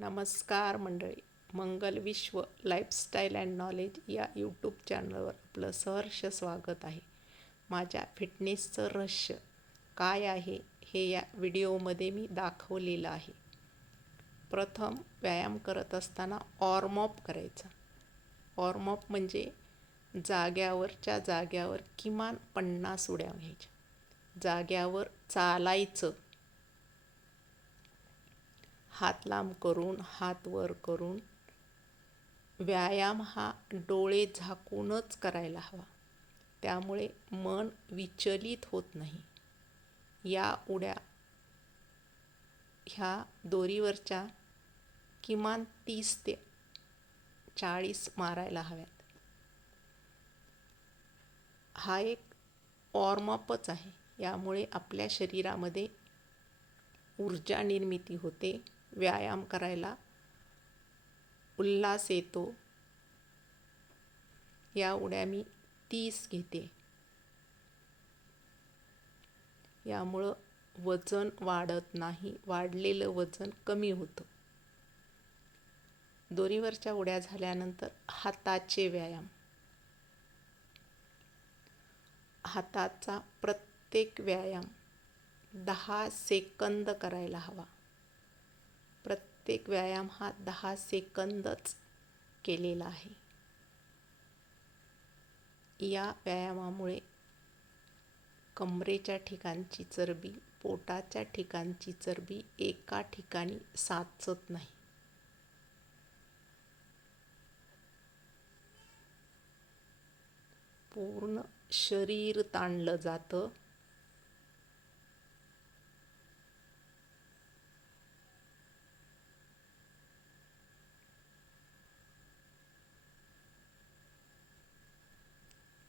नमस्कार मंडळी. Mangal Vishwa lifestyle and knowledge या यूट्यूब चॅनलवर आपलं सहर्ष स्वागत आहे. माझ्या फिटनेसचं रहस्य काय आहे हे या व्हिडिओमध्ये मी दाखवलेलं आहे. प्रथम व्यायाम करत असताना ऑर्मॉप करायचा. ऑर्मॉप म्हणजे जाग्यावरच्या जाग्यावर किमान पन्नास उड्या घ्यायच्या. जाग्यावर चालायचं. हात लांब करून हात वर करून व्यायाम हा डोळे झाकूनच करायला हवा. त्यामुळे मन विचलित होत नाही. या उड्या ह्या दोरीवरच्या किमान तीस ते चाळीस मारायला हव्यात. हा एक वॉर्मअपच आहे. यामुळे आपल्या शरीरामध्ये ऊर्जा निर्मिती होते. व्यायाम करायला उल्हास येतो. या उड्या मी तीस घेते. यामुळं वजन वाढत नाही. वाढलेलं वजन कमी होतं. दोरीवरच्या उड्या झाल्यानंतर हाताचे व्यायाम. हाताचा प्रत्येक व्यायाम दहा सेकंद करायला हवा. प्रत्येक व्यायाम हा दहा सेकंदच केलेला आहे. या व्यायामामुळे कमरेच्या ठिकाणची चरबी पोटाच्या ठिकाणची चरबी एका ठिकाणी साचत नाही. पूर्ण शरीर ताणलं जातं.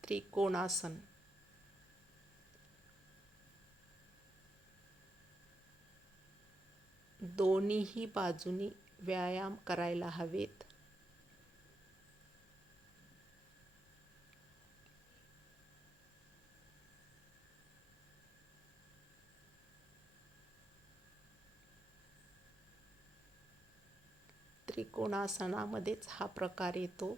त्रिकोणासन. दोन्हीही बाजूनी व्यायाम करायला हवेत. त्रिकोणासनामध्येच हा प्रकार येतो.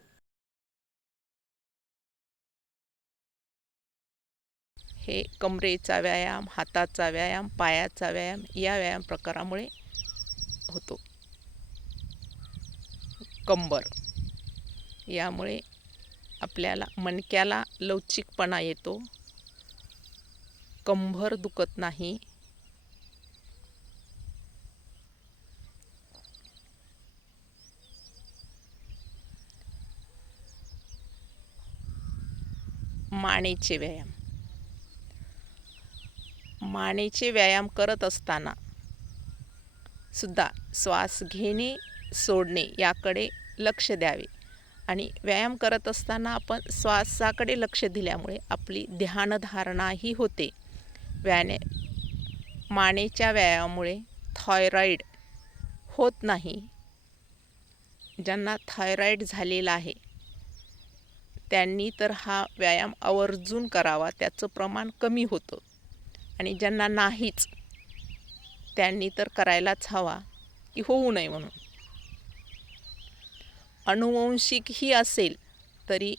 हे कमरेचा व्यायाम हाताचा व्यायाम पायाचा व्यायाम या व्यायाम प्रकारामुळे होतो. कंबर. यामुळे आपल्याला मणक्याला लवचिकपणा येतो. कंबर दुखत नाही. मानेचे व्यायाम. मानेचे व्यायाम करत असताना सुद्धा श्वास घेणे सोडणे याकडे लक्ष द्यावे. आणि व्यायाम करत असताना आपण श्वासाकडे लक्ष दिल्यामुळे आपली ध्यानधारणाही होते. व्याने मानेच्या व्यायामामुळे थायरॉईड होत नाही. ज्यांना थायरॉईड झालेला आहे त्यांनी तर हा व्यायाम आवर्जून करावा त्याचं प्रमाण कमी होतं. आणि ज्यांना नाहीच त्यांनी तर करायलाच हवा की होऊ नये म्हणून. अनुवंशिकही असेल तरी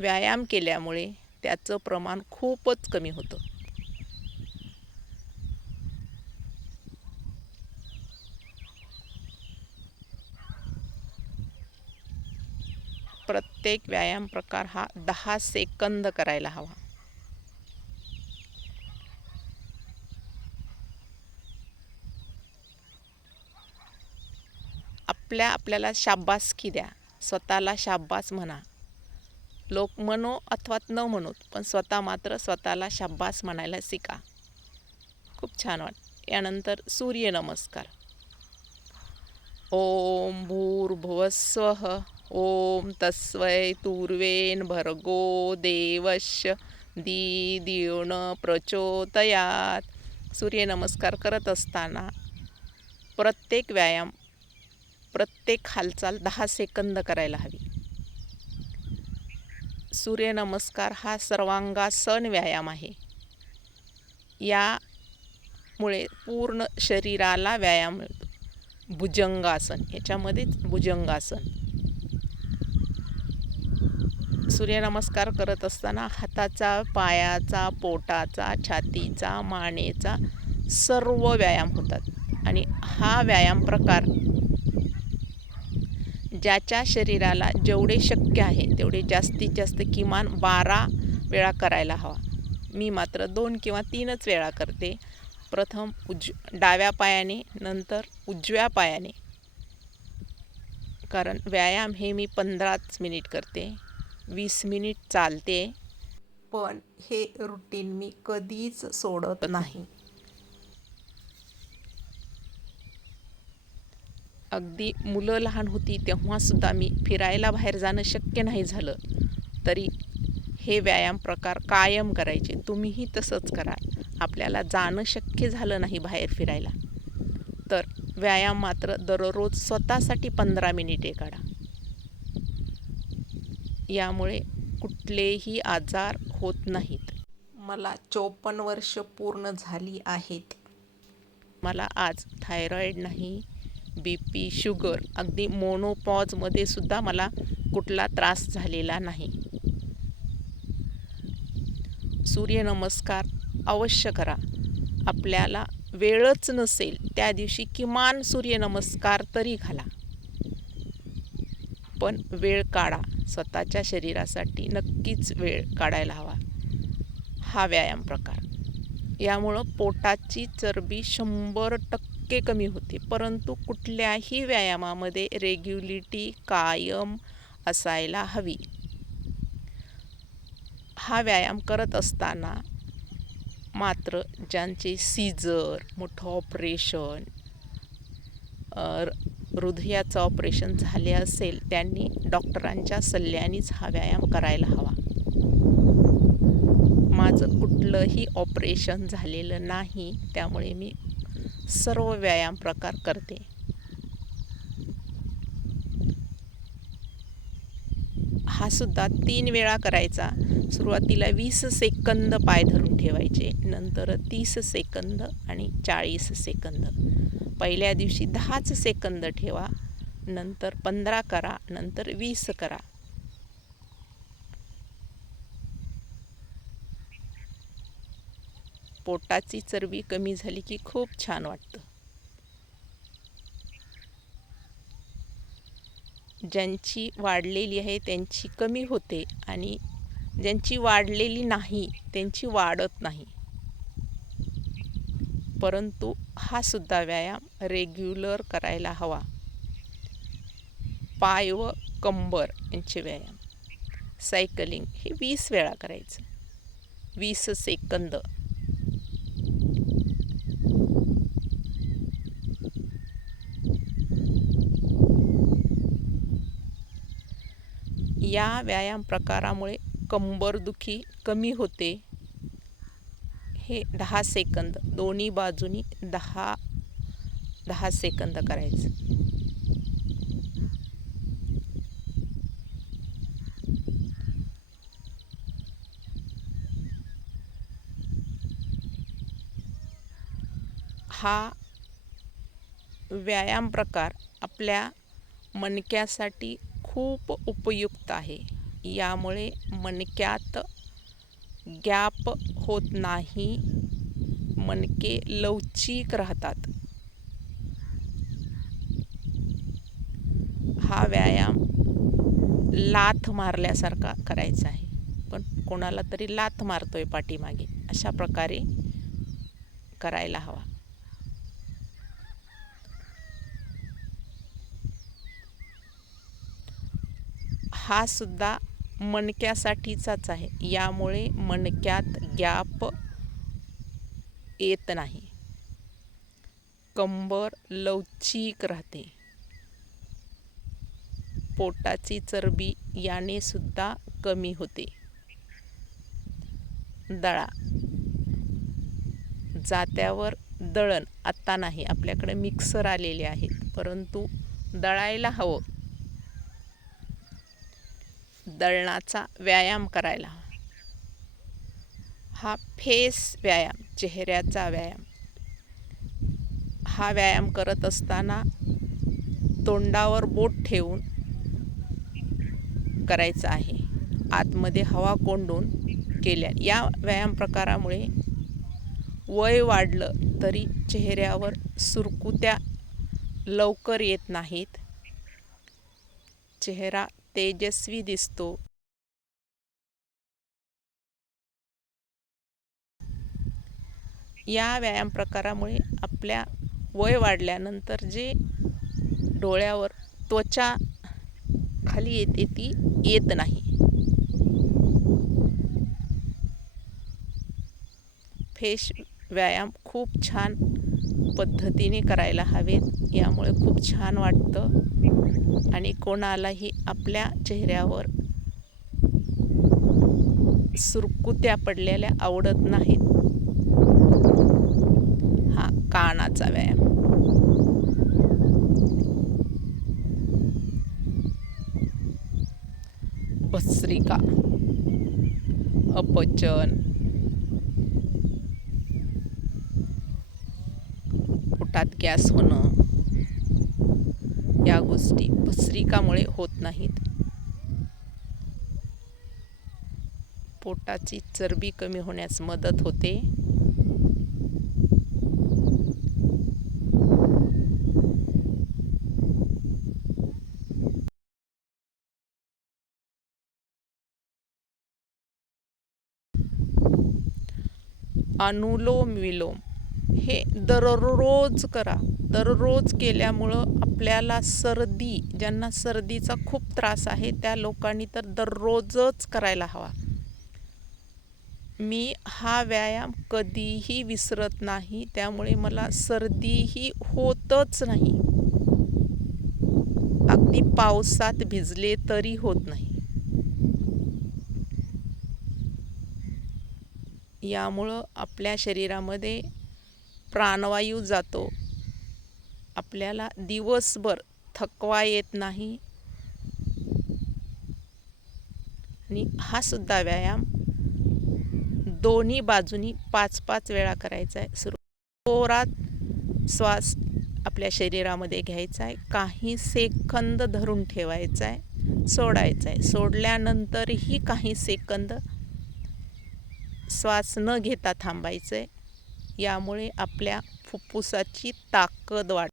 व्यायाम केल्यामुळे त्याचं प्रमाण खूपच कमी होतं. प्रत्येक व्यायाम प्रकार हा दहा सेकंद करायला हवा. आपल्या आपल्याला शाब्बासकी द्या. स्वतःला शाब्बास म्हणा. लोक म्हणो अथवा न म्हणोत पण स्वतः मात्र स्वतःला शाब्बास म्हणायला शिका. खूप छान वाट. यानंतर सूर्यनमस्कार ओम भूर्भुवस्व ओम तस्वै तुर्वेन भर्गो देवश्य दी दिवण प्रचोदयात सूर्यनमस्कार करत असताना प्रत्येक व्यायाम प्रत्येक हालचाल दहा सेकंद करायला हवी. सूर्यनमस्कार हा सर्वांगासन व्यायाम आहे. यामुळे पूर्ण शरीराला व्यायाम मिळतो. भुजंगासन याच्यामध्येच भुजंगासन. सूर्यनमस्कार करत असताना हाताचा पायाचा पोटाचा छातीचा मानेचा सर्व व्यायाम होतात. आणि हा व्यायाम प्रकार ज्याच्या शरीराला जेवढे शक्य आहे तेवढे जास्तीत जास्त किमान बारा वेळा करायला हवा. मी मात्र दोन किंवा तीनच वेळा करते. प्रथम उज डाव्या पायाने नंतर उजव्या पायाने. कारण व्यायाम हे मी पंधराच मिनिट करते. वीस मिनिट चालते. पण हे रुटीन मी कधीच सोडत नाही. अगदी मुलं लहान होती तेव्हासुद्धा मी फिरायला बाहेर जाणं शक्य नाही झालं. तरी हे व्यायाम प्रकार कायम करायचे. तुम्हीही तसंच करा. आपल्याला जाणं शक्य झालं नाही बाहेर फिरायला. तर व्यायाम मात्र दररोज स्वतःसाठी पंधरा मिनिटे काढा. यामुळे कुठलेही आजार होत नाहीत. मला चोपन्न वर्ष पूर्ण झाली आहेत. मला आज थायरॉईड नाही बी पी शुगर अगदी मोनोपॉजमध्ये सुद्धा मला कुठला त्रास झालेला नाही. सूर्यनमस्कार अवश्य करा. आपल्याला वेळच नसेल त्या दिवशी किमान सूर्यनमस्कार तरी घाला. पण वेळ काढा. स्वतःच्या शरीरासाठी नक्कीच वेळ काढायला हवा. हा व्यायाम प्रकार. यामुळं पोटाची चरबी शंभर टक्के कमी होते. परंतु कुठल्याही व्यायामामध्ये रेग्युलिटी कायम असायला हवी. हा व्यायाम करत असताना मात्र ज्यांचे सीजर मोठं ऑपरेशन हृदयाचं ऑपरेशन झाले असेल त्यांनी डॉक्टरांच्या सल्ल्यानेच हा व्यायाम करायला हवा. माझं कुठलंही ऑपरेशन झालेलं नाही त्यामुळे मी सर्व व्यायाम प्रकार करते. हा सुद्धा तीन वेळा करायचा. सुरुवातीला वीस सेकंद पाय धरून ठेवायचे नंतर तीस सेकंद आणि चाळीस सेकंद. पहिल्या दिवशी दहाच सेकंद ठेवा नंतर पंधरा करा नंतर वीस करा. पोटाची चरबी कमी झाली की खूप छान वाटतं. ज्यांची वाढलेली आहे त्यांची कमी होते आणि ज्यांची वाढलेली नाही त्यांची वाढत नाही. परंतु हा सुद्धा व्यायाम रेग्युलर करायला हवा. पाय व कंबर यांचे व्यायाम. सायकलिंग हे वीस वेळा करायचं. वीस सेकंद. या व्यायाम प्रकारामुळे कंबरदुखी कमी होते. हे दहा सेकंद दोन्ही बाजूनी दहा दहा सेकंद करायचं. हा व्यायाम प्रकार आपल्या मणक्यासाठी खूप उपयुक्त आहे. यामुळे मणक्यात गॅप होत नाही. मणके लवचिक राहतात. हा व्यायाम लाथ मारल्यासारखा करायचा आहे. पण कोणाला तरी लाथ मारतोय पाठीमागे. अशा प्रकारे करायला हवा. हा सुद्धा मणक्यासाठीचाच आहे. यामुळे मणक्यात गॅप येत नाही. कंबर लवचिक राहते. पोटाची चरबी याने सुद्धा कमी होते. दळा. जात्यावर दळण आत्ता नाही. आपल्याकडे मिक्सर आलेले आहेत. परंतु दळायला हवं. दळणाचा व्यायाम करायला. हा फेस व्यायाम चेहऱ्याचा व्यायाम. हा व्यायाम करत असताना तोंडावर बोट ठेवून करायचं आहे. आतमध्ये हवा कोंडून केल्या. या व्यायाम प्रकारामुळे वय वाढलं तरी चेहऱ्यावर सुरकुत्या लवकर येत नाहीत. चेहरा तेजस्वी दिसतो. या व्यायाम प्रकारामुळे आपल्या वय वाढल्यानंतर जे डोळ्यावर त्वचा खाली येते ती येत नाही. फेश व्यायाम खूप छान पद्धतीने करायला हवेत यामुळे खूप छान वाटतं आणि कोणालाही आपल्या चेहऱ्यावर सुरकुत्या पडलेल्या आवडत नाहीत. हा कानाचा व्यायाम. भस्रिका अपचन गॅस होणं या गोष्टी भस्रिकामुळे होत नाहीत. पोटाची चरबी कमी होण्यास मदत होते. अनुलोम विलोम हे दररोज करा. दररोज केल्यामुळं आपल्याला सर्दी ज्यांना सर्दीचा खूप त्रास आहे त्या लोकांनी तर दररोजच करायला हवा. मी हा व्यायाम कधीही विसरत नाही त्यामुळे मला सर्दीही होतच नाही. अगदी पावसात भिजले तरी होत नाही. यामुळं आपल्या शरीरामध्ये प्राणवायू जातो. आपल्याला दिवसभर थकवा येत नाही. आणि हा सुद्धा व्यायाम दोन्ही बाजूनी पाच पाच वेळा करायचा आहे. सुरू जोरात श्वास आपल्या शरीरामध्ये घ्यायचा आहे. काही सेकंद धरून ठेवायचा आहे. सोडायचा आहे. सोडल्यानंतरही काही सेकंद श्वास न घेता थांबायचं आहे. यामुळे आपल्या फुफ्फुसाची ताकद वाढ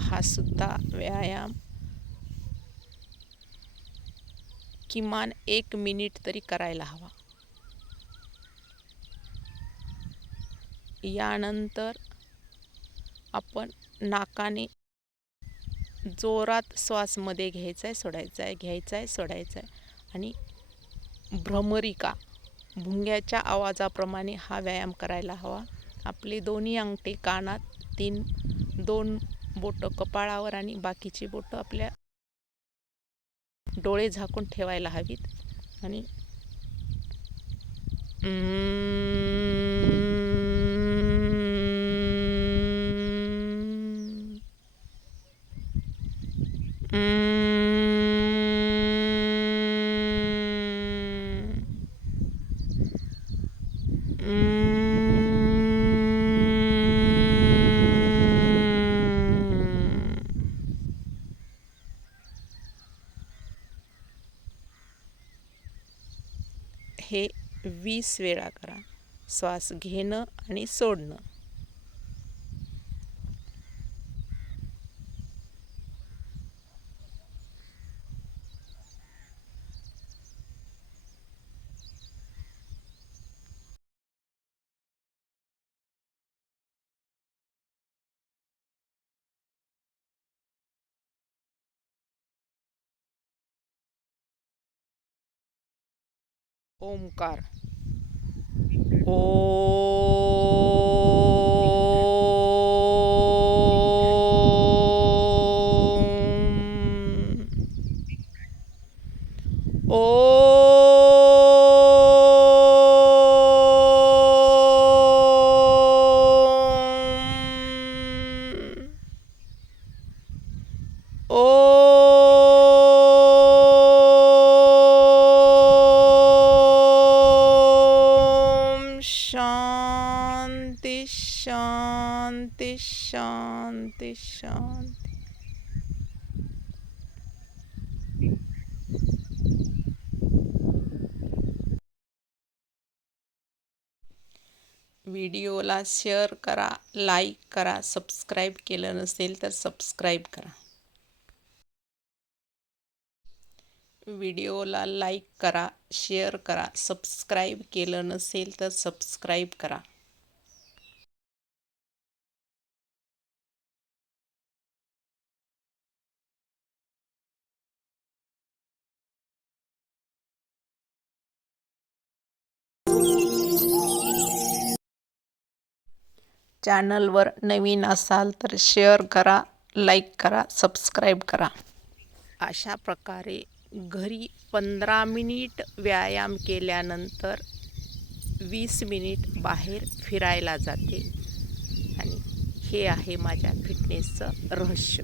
हा सुद्धा व्यायाम किमान एक मिनिट तरी करायला हवा. यानंतर आपण नाकाने जोरात श्वासमध्ये घ्यायचा आहे सोडायचा आहे घ्यायचा आहे सोडायचा आहे आणि भ्रमरिका भुंग्याच्या आवाजाप्रमाणे हा व्यायाम करायला हवा. आपले दोन्ही अंगठे कानात तीन दोन बोटं कपाळावर आणि बाकीची बोटं आपल्या डोळे झाकून ठेवायला हवीत आणि वीस वेळा करा. श्वास घेणं आणि सोडणं. ओमकार Oh. शांती. व्हिडिओला शेअर करा लाईक करा सबस्क्राईब केलं नसेल तर सबस्क्राईब करा. व्हिडिओला लाईक करा शेअर करा सबस्क्राईब केलं नसेल तर सबस्क्राईब करा. चॅनलवर नवीन असाल तर शेअर करा लाईक करा सबस्क्राईब करा. अशा प्रकारे घरी पंधरा मिनिट व्यायाम केल्यानंतर वीस मिनिट बाहेर फिरायला जाते. आणि हे आहे माझ्या फिटनेसचं रहस्य.